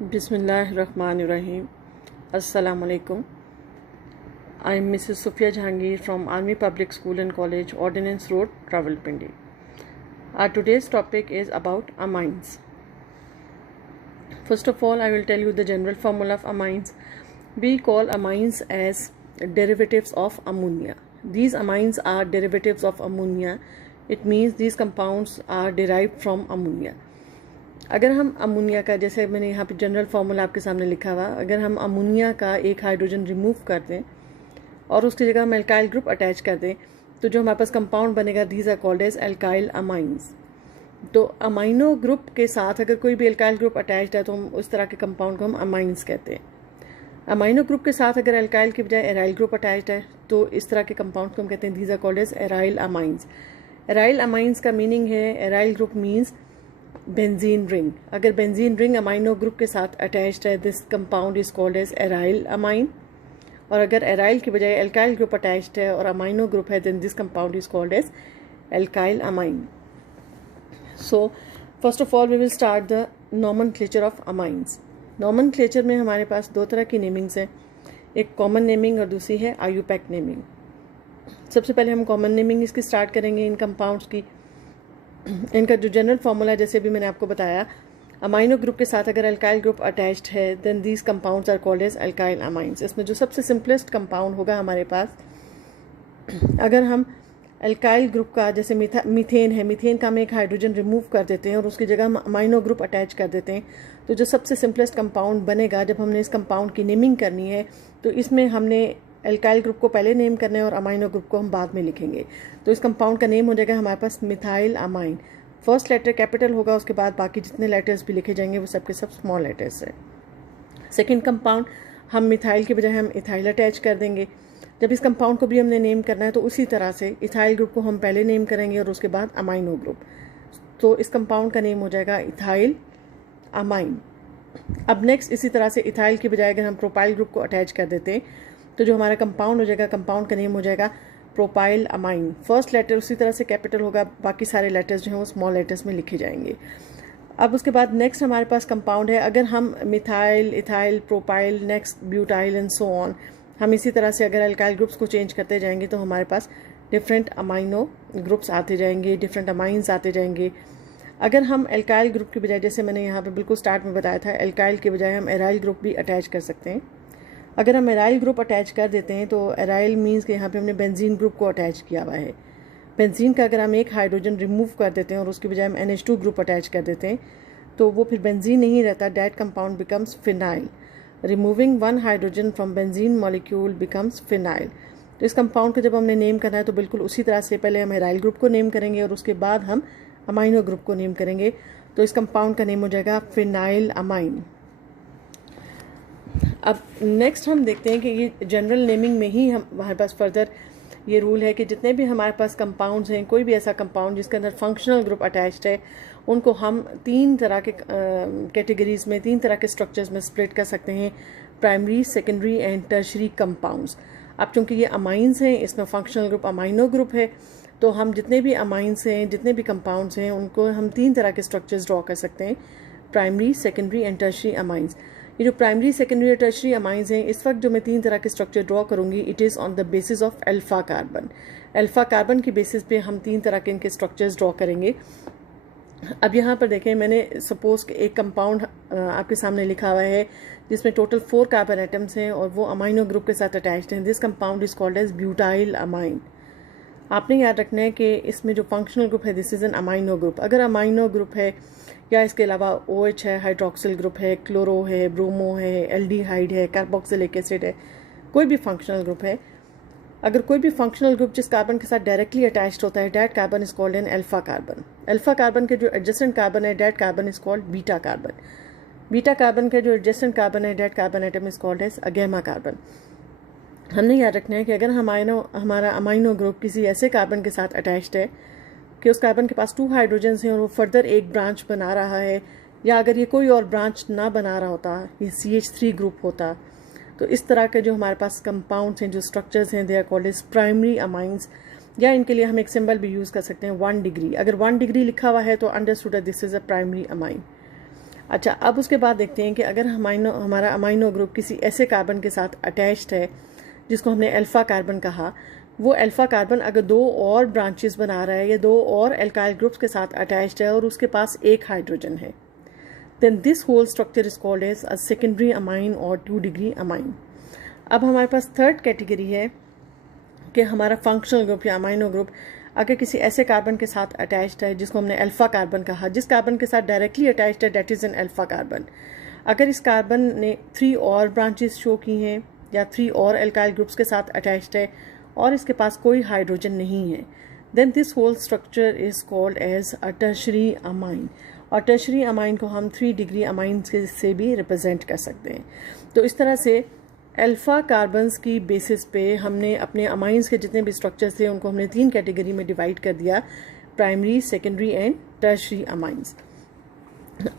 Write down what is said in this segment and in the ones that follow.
Bismillahirrahmanirrahim. Assalamu alaikum. I am Mrs. Sufia Jahangir from Army Public School and College, Ordnance Road, Rawalpindi. Our today's topic is about amines. First of all, I will tell you the general formula of amines. We call amines as derivatives of ammonia. These amines are derivatives of ammonia. It means these compounds are derived from ammonia. अगर हम ammonia का, जैसे मैंने यहाँ पे general formula आपके सामने लिखा हुआ, अगर हम अमोनिया का एक हाइड्रोजन रिमूव कर दें और उसकी जगह हम एल्काइल ग्रुप अटैच कर दें तो जो हमारे पास कंपाउंड बनेगा these are called as alkyl amines. तो अमाइनो ग्रुप के साथ अगर कोई भी एल्काइल ग्रुप अटैच्ड है तो हम उस तरह के कंपाउंड को हम अमाइंस कहते हैं. अमाइनो ग्रुप के साथ अगर एल्काइल की बजाय एराइल ग्रुप अटैच्ड है तो इस तरह के कंपाउंड को हम कहते हैं these are called as aryl amines. Aryl amines का मीनिंग है, aryl group means benzene ring. अगर बेंजीन रिंग अमाइनो ग्रुप के साथ अटैच्ड है this compound is called as aryl amine. और अगर एराइल की बजाय एल्काइल ग्रुप अटैच्ड है और अमाइनो ग्रुप है then this compound is called as alkyl amine. So first of all we will start the nomenclature of amines. Nomenclature में हमारे पास दो तरह की नेमिंग्स हैं, एक कॉमन नेमिंग और दूसरी है आईयूपैक नेमिंग. सबसे पहले हम कॉमन नेमिंग इसकी स्टार्ट करेंगे इन कंपाउंड्स की. इनका जो जनरल फार्मूला जैसे भी मैंने आपको बताया, अमाइनो ग्रुप के साथ अगर एल्काइल ग्रुप अटैच्ड है then these compounds are called as alkyl amines. इसमें जो सबसे सिंपलेस्ट कंपाउंड होगा हमारे पास, अगर हम एल्काइल ग्रुप का, जैसे मीथेन है, मीथेन का हम एक हाइड्रोजन रिमूव कर देते हैं और उसकी जगह हम अमाइनो ग्रुप अटैच कर देते हैं तो जो सबसे सिंपलेस्ट कंपाउंड बनेगा, जब हमने इस कंपाउंड की नेमिंग करनी है तो इसमें हमने एल्काइल ग्रुप को पहले नेम करना है और अमाइनो ग्रुप को हम बाद में लिखेंगे. तो इस कंपाउंड का नेम हो जाएगा हमारे पास methyl amine. First letter capital होगा, उसके बाद बाकी जितने लेटर्स भी लिखे जाएंगे वो सब के सब स्मॉल लेटर्स है. सेकेंड कंपाउंड हम मिथाइल के बजाय हम इथाइल अटैच कर देंगे. जब इस कंपाउंड को भी हमने नेम करना है तो उसी तरह से इथाइल ग्रुप को हम पहले नेम करेंगे और उसके बाद अमाइनो ग्रुप. तो इस कंपाउंड का नेम हो जाएगा इथाइल अमाइन. अब नेक्स्ट इसी तरह से इथाइल के बजाय अगर हम प्रोपाइल ग्रुप को अटैच कर देते हैं तो जो हमारा कंपाउंड हो जाएगा, कंपाउंड का नेम हो जाएगा प्रोपाइल अमाइन. फर्स्ट लेटर उसी तरह से कैपिटल होगा, बाकी सारे लेटर्स जो हैं वो स्मॉल लेटर्स में लिखे जाएंगे. अब उसके बाद नेक्स्ट हमारे पास कंपाउंड है, अगर हम methyl, ethyl, propyl, next butyl and so on, हम इसी तरह से अगर एल्काइल ग्रुप्स को चेंज करते जाएंगे तो हमारे पास डिफरेंट अमाइनो ग्रुप्स आते जाएंगे, डिफरेंट अमाइंस आते जाएंगे. अगर हम एल्काइल ग्रुप की बजाय, जैसे मैंने यहाँ पे बिल्कुल स्टार्ट में बताया था, एल्काइल के बजाय हम एराइल ग्रुप भी अटैच कर सकते हैं. अगर हम एराइल ग्रुप अटैच कर देते हैं तो एराइल मीन्स कि यहाँ पे हमने बेंजीन ग्रुप को अटैच किया हुआ है. बेंजीन का अगर हम एक हाइड्रोजन रिमूव कर देते हैं और उसके बजाय हम NH2 ग्रुप अटैच कर देते हैं तो वो फिर बेंजीन नहीं रहता, that compound becomes phenyl. Removing one hydrogen from benzene molecule becomes phenyl. तो इस कंपाउंड को जब हमने नेम करना है तो बिल्कुल उसी तरह से पहले हम एराइल ग्रुप को नेम करेंगे और उसके बाद हम अमाइनो ग्रुप को नेम करेंगे. तो इस कंपाउंड का नेम हो जाएगा फिनाइल अमाइन. अब नेक्स्ट हम देखते हैं कि ये जनरल नेमिंग में ही हमारे पास फर्दर ये रूल है कि जितने भी हमारे पास कंपाउंड्स हैं, कोई भी ऐसा कंपाउंड जिसके अंदर फंक्शनल ग्रुप अटैच्ड है, उनको हम तीन तरह के कैटेगरीज में, तीन तरह के स्ट्रक्चर्स में स्प्लिट कर सकते हैं, primary, secondary and tertiary compounds. अब चूँकि ये अमाइंस हैं, इसमें फंक्शनल ग्रुप अमाइनो ग्रुप है, तो हम जितने भी अमाइंस हैं, जितने भी कंपाउंड्स हैं, उनको हम तीन तरह के स्ट्रक्चर्स ड्रॉ कर सकते हैं, primary, secondary and tertiary amines. ये जो प्राइमरी, सेकेंडरी और टर्शरी अमाइंस हैं, इस वक्त जो मैं तीन तरह के स्ट्रक्चर ड्रॉ करूंगी it is on the basis of alpha carbon. Alpha carbon की बेसिस पे हम तीन तरह के इनके स्ट्रक्चर्स ड्रॉ करेंगे. अब यहाँ पर देखें, मैंने सपोज कि एक कंपाउंड आपके सामने लिखा हुआ है जिसमें टोटल 4 कार्बन एटम्स हैं और वो अमाइनो ग्रुप के साथ अटैच्ड हैं. This compound is called as butyl amine. आपने याद रखना है कि इसमें जो फंक्शनल ग्रुप है this is an amino group. अगर अमाइनो ग्रुप है या इसके अलावा OH है, हाइड्रोक्सिल ग्रुप है, क्लोरो है, ब्रोमो है, एल्डिहाइड है, कार्बोक्सिलिक एसिड है, कोई भी फंक्शनल ग्रुप है, अगर कोई भी फंक्शनल ग्रुप जिस कार्बन के साथ डायरेक्टली अटैच्ड होता है that carbon is called an alpha carbon. Alpha carbon के जो एडजेसेंट कार्बन है that carbon is called beta carbon. Beta carbon के जो एडजेसेंट कार्बन है that carbon atom is called as gamma carbon. हमने याद रखना है कि अगर हमारा अमाइनो ग्रुप किसी ऐसे कार्बन के साथ अटैच्ड है कि उस कार्बन के पास 2 हाइड्रोजन्स हैं और वो फर्दर एक ब्रांच बना रहा है, या अगर ये कोई और ब्रांच ना बना रहा होता, ये CH3 ग्रुप होता, तो इस तरह के जो हमारे पास कंपाउंड्स हैं, जो स्ट्रक्चर्स हैं, they are called as primary amines. या इनके लिए हम एक सिंबल भी यूज़ कर सकते हैं 1 डिग्री. अगर 1 डिग्री लिखा हुआ है तो understood this is a primary amine. अच्छा, अब उसके बाद देखते हैं कि अगर हमारा अमाइनो ग्रुप किसी ऐसे कार्बन के साथ अटैच्ड है जिसको हमने अल्फ़ा कार्बन कहा, वो अल्फ़ा कार्बन अगर दो और ब्रांचेस बना रहा है या दो और एल्काइल ग्रुप्स के साथ अटैच्ड है और उसके पास एक हाइड्रोजन है, then this whole structure is called as a secondary amine or 2-degree amine. अब हमारे पास थर्ड कैटेगरी है कि हमारा फंक्शनल ग्रुप या अमाइनो ग्रुप अगर किसी ऐसे कार्बन के साथ अटैच्ड है जिसको हमने अल्फ़ा कार्बन कहा, जिस कार्बन के साथ डायरेक्टली अटैच्ड है that is an alpha carbon, अगर इस कार्बन ने 3 और ब्रांचेस शो की हैं या 3 और एल्काइल ग्रुप्स के साथ अटैच्ड है और इसके पास कोई हाइड्रोजन नहीं है, then this whole structure is called as a tertiary amine. और टर्शरी अमाइन को हम 3-डिग्री अमाइन से भी रिप्रेजेंट कर सकते हैं। तो इस तरह से अल्फ़ा कार्बन्स की बेसिस पे हमने अपने अमाइंस के जितने भी स्ट्रक्चर्स थे उनको हमने 3 कैटेगरी में डिवाइड कर दिया, primary, secondary and tertiary amines.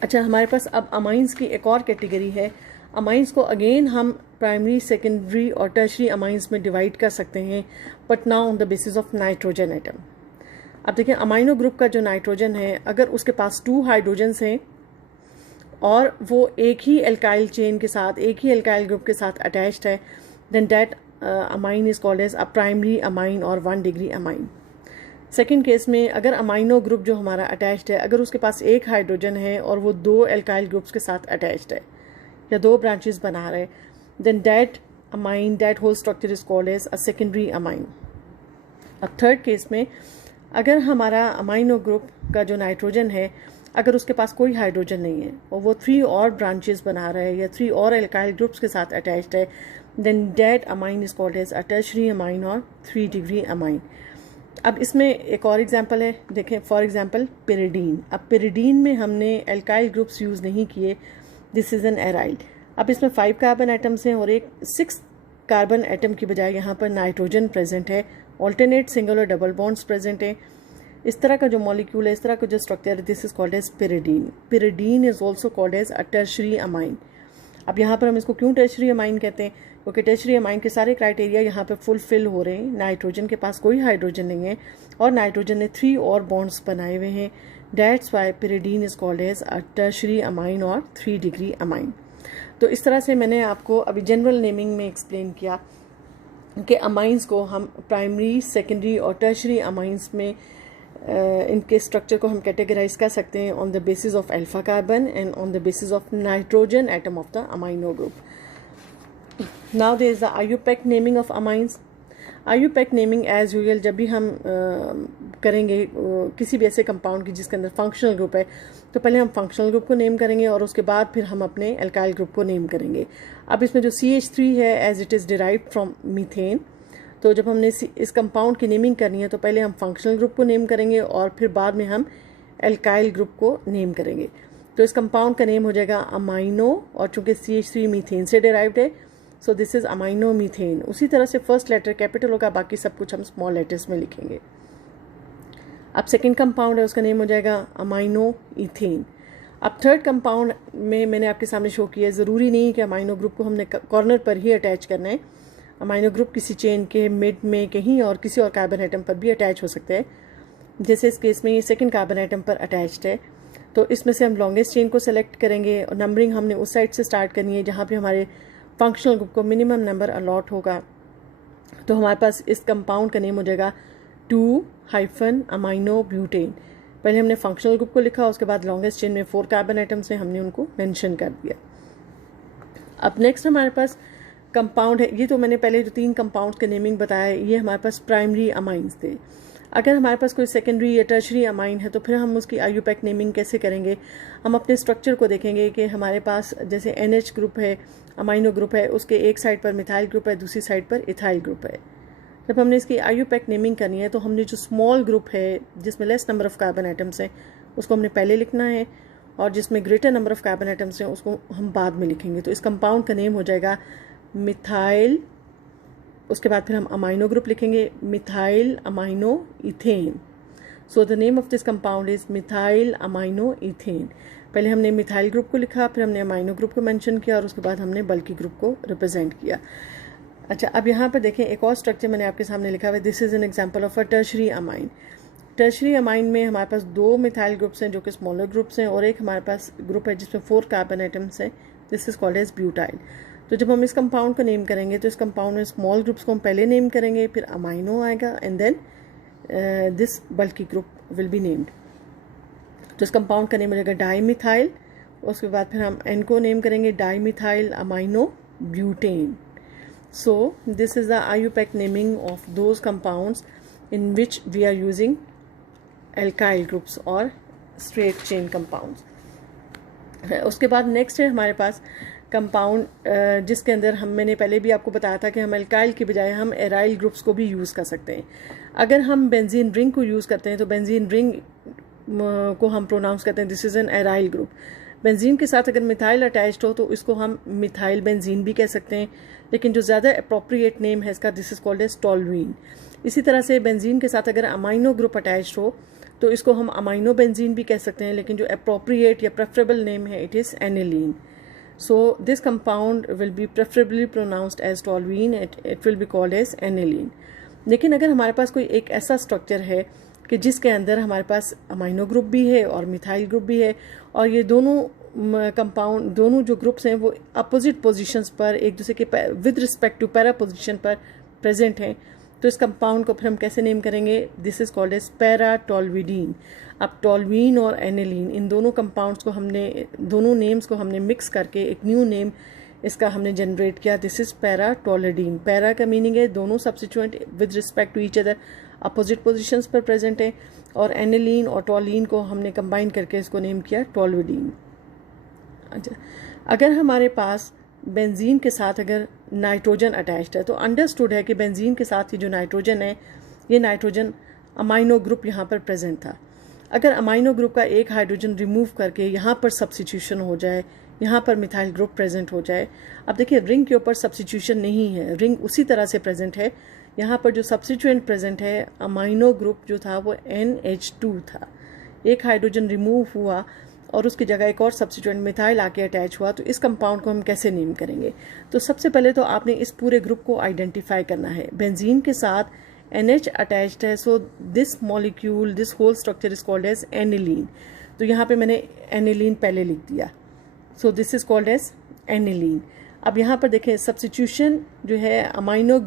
अच्छा, हमारे पास अब अमाइंस की एक और कैटेगरी है। अमाइंस को अगेन हम प्राइमरी, सेकेंडरी और टर्शरी अमाइंस में डिवाइड कर सकते हैं, but now on the basis of nitrogen atom. अब देखिए, अमाइनो ग्रुप का जो नाइट्रोजन है, अगर उसके पास 2 हाइड्रोजन्स हैं और वो एक ही एल्काइल चेन के साथ, एक ही एल्काइल ग्रुप के साथ अटैच्ड है, then that amine is called as a primary amine और 1-डिग्री अमाइन। सेकेंड केस में अगर अमाइनो ग्रुप जो हमारा अटैच्ड है, अगर उसके पास एक हाइड्रोजन है और वो 2 एल्काइल ग्रुप्स के साथ अटैच्ड है या 2 ब्रांचेस बना रहे, then that amine, that whole structure is called as a secondary amine. अब थर्ड केस में अगर हमारा अमाइनो ग्रुप का जो नाइट्रोजन है, अगर उसके पास कोई हाइड्रोजन नहीं है और वो 3 और ब्रांचेस बना रहा है या 3 और एल्काइल ग्रुप्स के साथ अटैच्ड है, then that amine is called as a tertiary amine और 3-डिग्री अमाइन। अब इसमें एक और एग्जांपल है, देखें, फॉर एग्जांपल पिरिडीन। अब पिरिडीन में हमने एल्काइल ग्रुप्स यूज़ नहीं किए, दिस इज़ एन एराइल। अब इसमें 5 कार्बन एटम्स हैं और एक 6 कार्बन एटम की बजाय यहाँ पर नाइट्रोजन प्रेजेंट है, ऑल्टरनेट सिंगल और डबल बॉन्ड्स प्रेजेंट हैं। इस तरह का जो मॉलिक्यूल है, इस तरह का जो स्ट्रक्चर है, this is called as pyridine. Pyridine is also called as a tertiary amine. अब यहाँ पर हम इसको क्यों टर्शरी अमाइन कहते हैं? क्योंकि टर्शरी अमाइन के सारे क्राइटेरिया यहाँ पर फुलफिल हो रहे हैं। नाइट्रोजन के पास कोई हाइड्रोजन नहीं है और नाइट्रोजन ने 3 और बॉन्ड्स बनाए हुए हैं, that's why pyridine is called as a tertiary amine और 3-डिग्री अमाइन। तो इस तरह से मैंने आपको अभी जनरल नेमिंग में एक्सप्लेन किया कि अमाइंस को हम प्राइमरी, सेकेंडरी और टर्शरी अमाइंस में इनके स्ट्रक्चर को हम कैटेगराइज कर सकते हैं on the basis of alpha carbon and on the basis of nitrogen atom of the amino group. Now there is the IUPAC naming of amines. IUPAC naming as usual जब भी हम करेंगे किसी भी ऐसे कंपाउंड की जिसके अंदर फंक्शनल ग्रुप है, तो पहले हम फंक्शनल ग्रुप को नेम करेंगे और उसके बाद फिर हम अपने एल्काइल ग्रुप को नेम करेंगे। अब इसमें जो CH3 है, as it is derived from methane, तो जब हमने इस कंपाउंड की नेमिंग करनी है तो पहले हम फंक्शनल ग्रुप को नेम करेंगे और फिर बाद में हम एल्काइल ग्रुप को नेम करेंगे। तो इस कंपाउंड का नेम हो जाएगा अमाइनो, और चूंकि CH3 मीथेन से डिराइव्ड है, so this is amino methane. उसी तरह से फर्स्ट लेटर कैपिटल होगा, बाकी सब कुछ हम स्मॉल लेटर्स में लिखेंगे। अब सेकेंड कंपाउंड है, उसका नेम हो जाएगा अमाइनो इथेन। अब थर्ड कंपाउंड में मैंने आपके सामने शो किया है, ज़रूरी नहीं कि अमाइनो ग्रुप को हमने कॉर्नर पर ही अटैच करना है। अमाइनो ग्रुप किसी चेन के मिड में कहीं और किसी और कार्बन एटम पर भी अटैच हो सकते हैं। जैसे इस केस में ये सेकेंड कार्बन एटम पर अटैच्ड है, तो इसमें से हम लॉन्गेस्ट चेन को सेलेक्ट करेंगे और नंबरिंग हमने उस साइड से स्टार्ट करनी है जहाँ पे हमारे फंक्शनल ग्रुप को मिनिमम नंबर अलॉट होगा। तो हमारे पास इस कंपाउंड का नेम हो जाएगा 2-अमाइनो ब्यूटेन। पहले हमने फंक्शनल ग्रुप को लिखा, उसके बाद लॉन्गेस्ट चेन में 4 कार्बन एटम्स हैं, हमने उनको मेंशन कर दिया। अब नेक्स्ट हमारे पास कंपाउंड है, ये तो मैंने पहले जो 3 कंपाउंड के नेमिंग बताया, ये हमारे पास प्राइमरी अमाइंस थे। अगर हमारे पास कोई सेकेंडरी या टर्शरी अमाइन है तो फिर हम उसकी आईयूपैक नेमिंग कैसे करेंगे? हम अपने स्ट्रक्चर को देखेंगे कि हमारे पास जैसे NH ग्रुप है, अमाइनो ग्रुप है, उसके एक साइड पर मिथाइल ग्रुप है, दूसरी साइड पर इथाइल ग्रुप है। जब हमने इसकी आईयूपैक नेमिंग करनी है तो हमने जो स्मॉल ग्रुप है जिसमें less number of carbon atoms हैं उसको हमने पहले लिखना है, और जिसमें greater number of carbon atoms हैं उसको हम बाद में लिखेंगे। तो इस कंपाउंड का नेम हो जाएगा मिथाइल, उसके बाद फिर हम अमाइनो ग्रुप लिखेंगे, methyl amino ethane. So the name of this compound is methyl amino ethane. पहले हमने मिथाइल ग्रुप को लिखा, फिर हमने अमाइनो ग्रुप को मेंशन किया और उसके बाद हमने बल्कि ग्रुप को रिप्रेजेंट किया। अच्छा, अब यहाँ पर देखें एक और स्ट्रक्चर मैंने आपके सामने लिखा हुआ है, this is an example of a tertiary amine. Tertiary amine में हमारे पास 2 मिथाइल ग्रुप्स हैं जो कि स्मॉलर ग्रुप्स हैं, और एक हमारे पास ग्रुप है जिसमें 4 कार्बन एटम्स हैं, this is called as butyl. तो जब हम इस कंपाउंड को नेम करेंगे तो इस कंपाउंड में स्मॉल ग्रुप्स को हम पहले नेम करेंगे, फिर अमाइनो आएगा, एंड देन दिस बल्कि ग्रुप विल बी नेम्ड। तो इस कंपाउंड का नेम हो जाएगा डाईमिथाइल, उसके बाद फिर हम एन को नेम करेंगे dimethyl amino butane. So this is the IUPAC naming of those compounds in which we are using alkyl groups और स्ट्रेट चेन कंपाउंड्स। उसके बाद नेक्स्ट है हमारे पास कंपाउंड जिसके अंदर मैंने पहले भी आपको बताया था कि हम एल्काइल की बजाय हम एराइल ग्रुप्स को भी यूज़ कर सकते हैं। अगर हम बेंजीन रिंग को यूज़ करते हैं तो बेंजीन रिंग को हम प्रोनाउंस करते हैं this is an aryl group. Benzene के साथ अगर मिथाइल अटैच्ड हो तो इसको हम मिथाइल बेंजीन भी कह सकते हैं, लेकिन जो ज़्यादा अप्रोप्रिएट नेम है इसका this is called as toluene. इसी तरह से बेंजीन के साथ अगर अमाइनो ग्रुप अटैच्ड हो तो इसको हम अमाइनो बेंजीन भी कह सकते हैं, लेकिन जो अप्रोप्रिएट या प्रेफरेबल नेम है it is aniline. So this compound will be preferably pronounced as toluene, it will be called as aniline। लेकिन अगर हमारे पास कोई एक ऐसा स्ट्रक्चर है कि जिसके अंदर हमारे पास अमाइनो ग्रुप भी है और मिथाइल ग्रुप भी है, और ये दोनों कंपाउंड दोनों जो ग्रुप्स हैं वो अपोजिट पोजीशंस पर एक दूसरे के with respect to para position पर प्रेजेंट हैं, तो इस कंपाउंड को फिर हम कैसे नेम करेंगे, दिस इज़ कॉल्ड एज पैराटोल्विडीन। अब टॉलवीन और एनिलीन इन दोनों कंपाउंड्स को दोनों नेम्स को हमने मिक्स करके एक न्यू नेम इसका हमने जनरेट किया, दिस इज़ पैराटोलिडीन। पैरा का मीनिंग है दोनों substituent with respect to each other opposite positions पर प्रेजेंट है, और एनिलीन और टॉलीन को हमने कंबाइन करके इसको नेम किया टॉलविडीन। अच्छा, अगर हमारे पास बेंजीन के साथ अगर नाइट्रोजन अटैच्ड है तो अंडरस्टूड है कि बेंजीन के साथ ही जो नाइट्रोजन है ये नाइट्रोजन अमाइनो ग्रुप यहाँ पर प्रेजेंट था। अगर अमाइनो ग्रुप का एक हाइड्रोजन रिमूव करके यहाँ पर सब्स्टिट्यूशन हो जाए, यहाँ पर मिथाइल ग्रुप प्रेजेंट हो जाए, अब देखिए रिंग के ऊपर सब्स्टिट्यूशन नहीं है, रिंग उसी तरह से प्रेजेंट है। यहाँ पर जो सब्स्टिट्यूएंट प्रेजेंट है अमाइनो ग्रुप जो था वो NH2 था, एक हाइड्रोजन रिमूव हुआ और उसकी जगह एक और सब्स्टिट्यूएंट मिथाइल आके अटैच हुआ, तो इस कंपाउंड को हम कैसे नेम करेंगे। तो सबसे पहले तो आपने इस पूरे ग्रुप को आइडेंटिफाई करना है। बेंजीन के साथ NH अटैच्ड है, so this molecule this whole structure is called as aniline. तो यहाँ पे मैंने एनिलीन पहले लिख दिया, so this is called as aniline. अब यहाँ पर देखें सब्स्टिट्यूशन जो है अमाइनो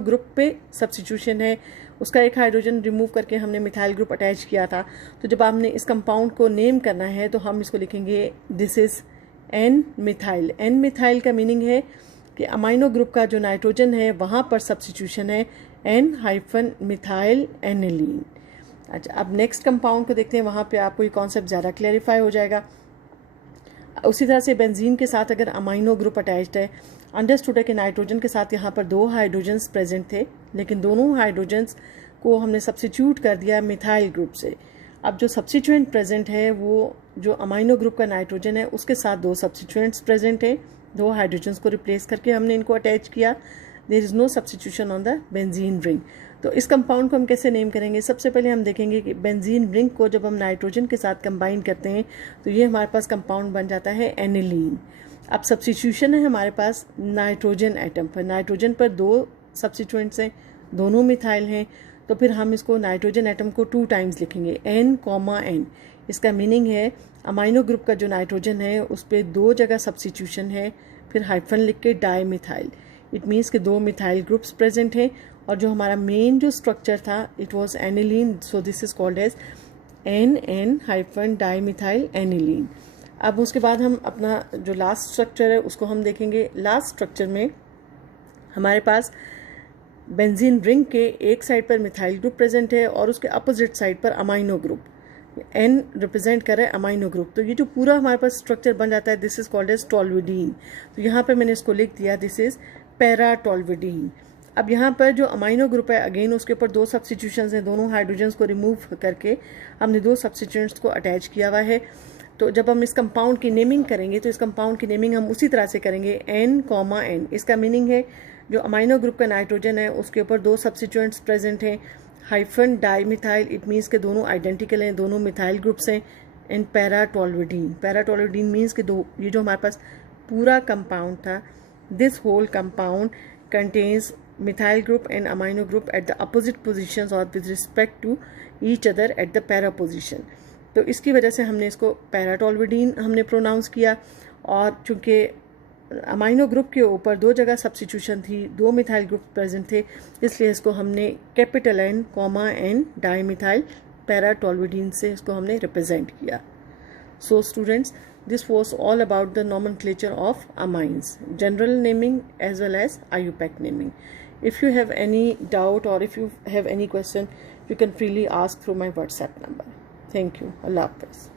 ग्रुप पे सब्स्टिट्यूशन है, उसका एक हाइड्रोजन रिमूव करके हमने मिथाइल ग्रुप अटैच किया था। तो जब आपने इस कंपाउंड को नेम करना है तो हम इसको लिखेंगे this is N methyl. N methyl का मीनिंग है कि अमाइनो ग्रुप का जो नाइट्रोजन है वहाँ पर सब्स्टिट्यूशन है N-मिथाइल एनिलीन। अच्छा, अब नेक्स्ट कंपाउंड को देखते हैं, वहाँ पे आपको ये कॉन्सेप्ट ज़्यादा क्लैरिफाई हो जाएगा। उसी तरह से बेंजीन के साथ अगर अमाइनो ग्रुप अटैच्ड है, अंडरस्टूड है कि नाइट्रोजन के साथ यहाँ पर 2 हाइड्रोजन्स प्रेजेंट थे, लेकिन दोनों हाइड्रोजन्स को हमने सब्स्टिट्यूट कर दिया मिथाइल ग्रुप से। अब जो सब्स्टिट्यूएंट प्रेजेंट है वो जो अमाइनो ग्रुप का नाइट्रोजन है उसके साथ 2 सब्स्टिट्यूएंट्स प्रेजेंट है, 2 हाइड्रोजन्स को रिप्लेस करके हमने इनको अटैच किया। There is no substitution on the benzene ring. तो इस कंपाउंड को हम कैसे नेम करेंगे, सबसे पहले हम देखेंगे कि बेंजीन रिंग को जब हम नाइट्रोजन के साथ कंबाइन करते हैं तो ये हमारे पास कंपाउंड बन जाता है एनिलीन। अब सब्स्टिट्यूशन है हमारे पास नाइट्रोजन एटम पर, नाइट्रोजन पर 2 सब्स्टिट्यूएंट्स हैं, दोनों मिथाइल हैं, तो फिर हम इसको नाइट्रोजन एटम को 2 टाइम्स लिखेंगे N, इसका मीनिंग है अमाइनो ग्रुप का जो नाइट्रोजन है उस पर 2 जगह सब्स्टिट्यूशन है, फिर हाइफन लिख के डाईमिथाइल। इट मीन्स कि 2 मिथाइल ग्रुप्स प्रेजेंट हैं, और जो हमारा मेन जो स्ट्रक्चर था it was aniline, so this is called as N dimethyl aniline. अब उसके बाद हम अपना जो लास्ट स्ट्रक्चर है उसको हम देखेंगे। लास्ट स्ट्रक्चर में हमारे पास बेंजीन रिंग के एक साइड पर मिथाइल ग्रुप प्रेजेंट है और उसके अपोजिट साइड पर अमाइनो ग्रुप, N रिप्रेजेंट कर रहा है अमाइनो ग्रुप। तो ये जो पूरा हमारे पास स्ट्रक्चर बन जाता है दिस इज कॉल्ड एज टॉलविडीन। तो यहाँ पे मैंने इसको लिख दिया दिस इज पैराटोल्विडीन। अब यहाँ पर जो अमाइनो ग्रुप है अगेन उसके ऊपर 2 सब्स्टिट्यूशंस हैं, दोनों हाइड्रोजन्स को रिमूव करके हमने 2 सब्स्टिट्यूएंट्स को अटैच किया हुआ है। तो जब हम इस कंपाउंड की नेमिंग करेंगे तो इस कंपाउंड की नेमिंग हम उसी तरह से करेंगे N, इसका मीनिंग है जो अमाइनो ग्रुप का नाइट्रोजन है उसके ऊपर 2 सब्स्टिट्यूएंट्स प्रेजेंट हैं, हाइफन डाईमिथाइल, इट मीन्स के दोनों आइडेंटिकल हैं, दोनों मिथाइल ग्रुप्स हैं, एंड पैराटोल्विडीन मीन्स के ये जो हमारे पास पूरा कंपाउंड था, this whole compound contains methyl group and amino group at the opposite positions or with respect to each other at the para position. तो इसकी वजह से हमने इसको पैराटोल्विडीन हमने प्रोनाउंस किया, और चूँकि अमाइनो ग्रुप के ऊपर 2 जगह सब्स्टिट्यूशन थी, 2 मिथाइल ग्रुप प्रेजेंट थे, इसलिए इसको हमने capital N comma N dimethyl paratoluidine से इसको हमने रिप्रेजेंट किया. So students, this was all about the nomenclature of amines, general naming as well as IUPAC naming. If you have any doubt or if you have any question, you can freely ask through my WhatsApp number. Thank you. Allah Hafiz.